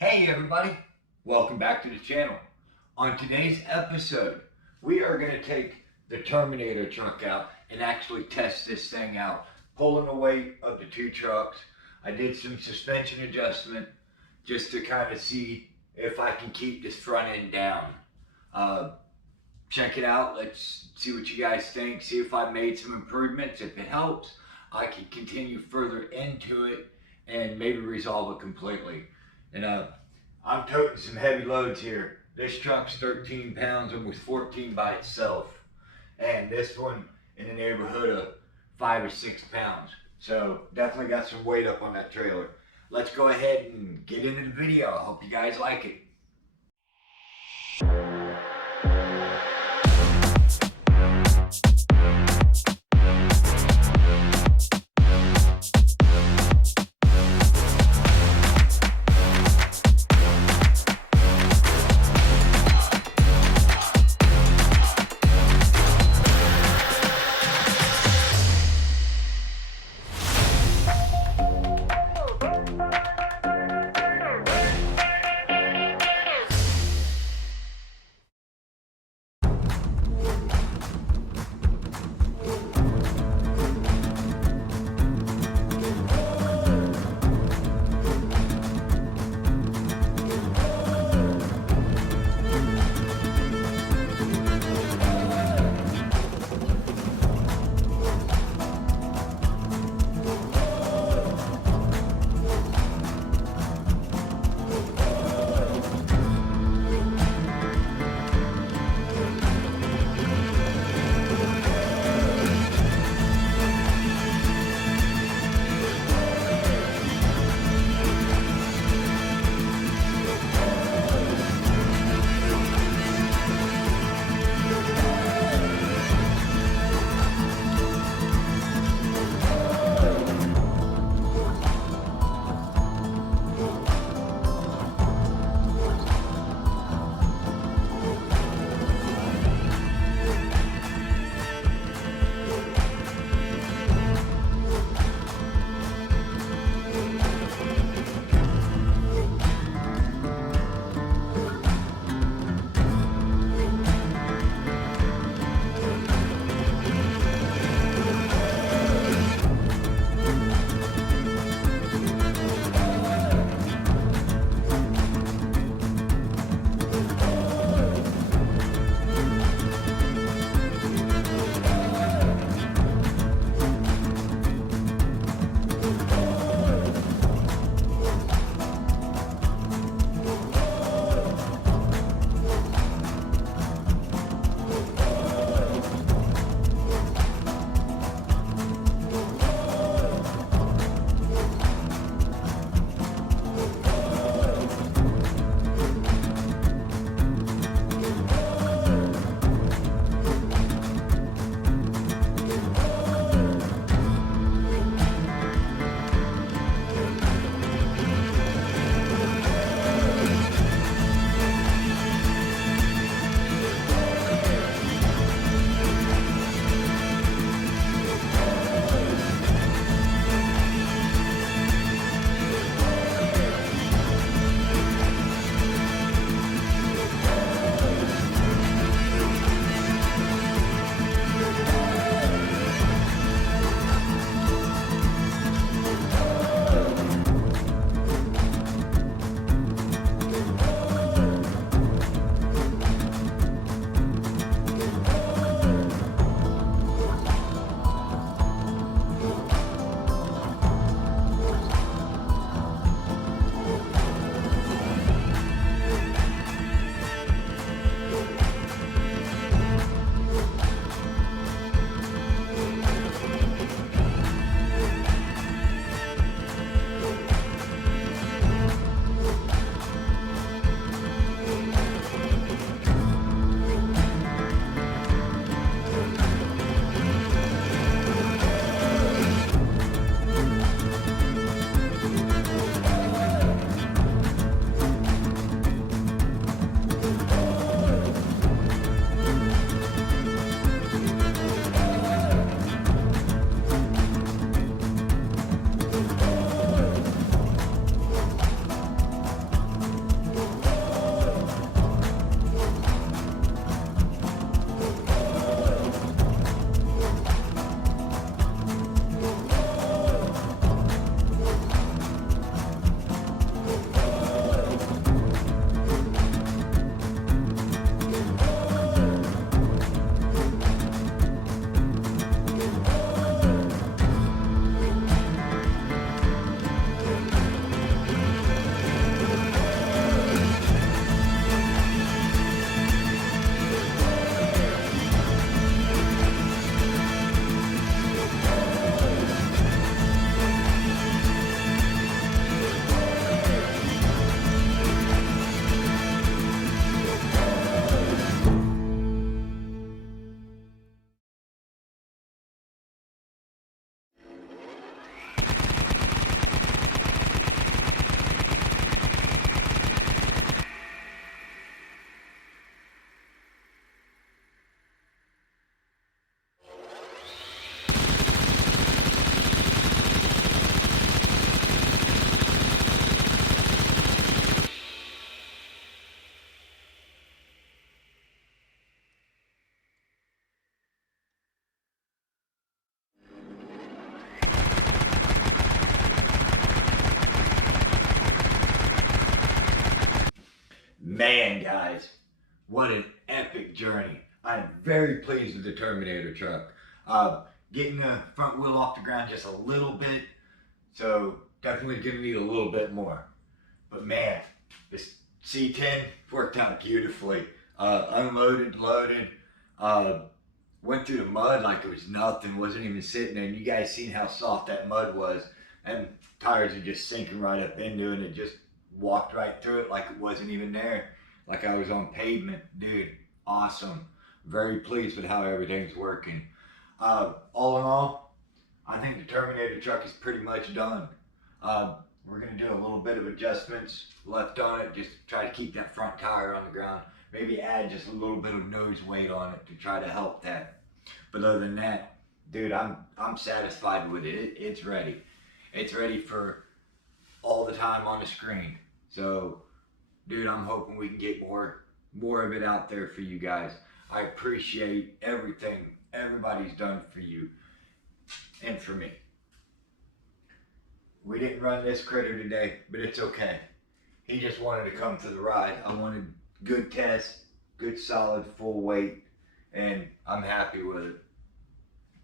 Hey everybody, welcome back to the channel. On today's episode, we are going to take the Terminator truck out and actually test this thing out, pulling the weight of the two trucks. I did some suspension adjustment just to kind of see if I can keep this front end down. Check it out, let's see what you guys think, see if I made some improvements. If it helps, I can continue further into it and maybe resolve it completely. And I'm toting some heavy loads here. This truck's 13 pounds, almost 14 by itself. And this one in the neighborhood of 5 or 6 pounds. So definitely got some weight up on that trailer. Let's go ahead and get into the video. I hope you guys like it. Man, guys, what an epic journey. I'm very pleased with the Terminator truck. Getting the front wheel off the ground just a little bit, so definitely gonna need a little bit more. But man, this C10 worked out beautifully. Unloaded, loaded, went through the mud like it was nothing, wasn't even sitting there. And you guys seen how soft that mud was. And tires are just sinking right up into it, and it just walked right through it like it wasn't even there. Like I was on pavement. Dude, awesome. Very pleased with how everything's working. All in all, I think the Terminator truck is pretty much done. We're going to do a little bit of adjustments left on it, just to try to keep that front tire on the ground. Maybe add just a little bit of nose weight on it to try to help that. But other than that, dude, I'm satisfied with it. It's ready. It's ready for all the time on the screen. So, dude, I'm hoping we can get more of it out there for you guys. I appreciate everything everybody's done for you and for me. We didn't run this critter today, but it's okay. He just wanted to come for the ride. I wanted good test, good solid full weight, and I'm happy with it.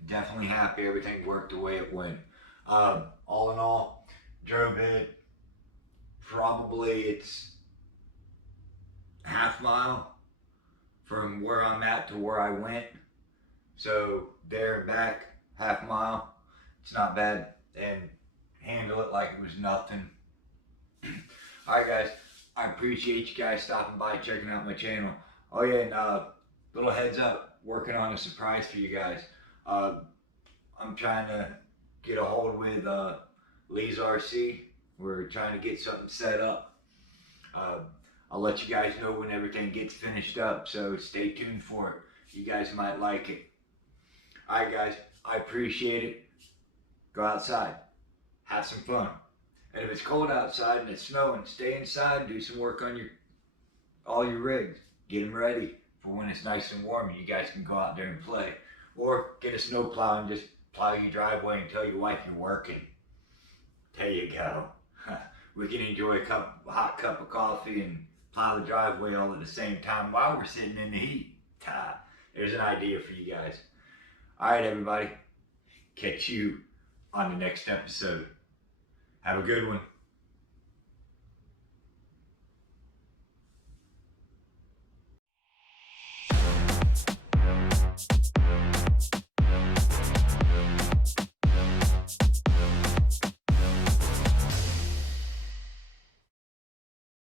Definitely happy everything worked the way it went. All in all, drove it, probably it's half mile from where I'm at to where I went. So there and back, half mile. It's not bad, and handle it like it was nothing. Alright guys, I appreciate you guys stopping by, checking out my channel. Oh yeah, and little heads up, working on a surprise for you guys. I'm trying to get a hold with Lee's RC. We're trying to get something set up. I'll let you guys know when everything gets finished up, so stay tuned for it. You guys might like it. Alright guys, I appreciate it. Go outside, have some fun. And if it's cold outside and it's snowing, stay inside, do some work on all your rigs. Get them ready for when it's nice and warm and you guys can go out there and play. Or get a snow plow and just plow your driveway and tell your wife you're working. There you go. We can enjoy a hot cup of coffee and plow the driveway all at the same time while we're sitting in the heat. There's an idea for you guys. Alright everybody, catch you on the next episode. Have a good one.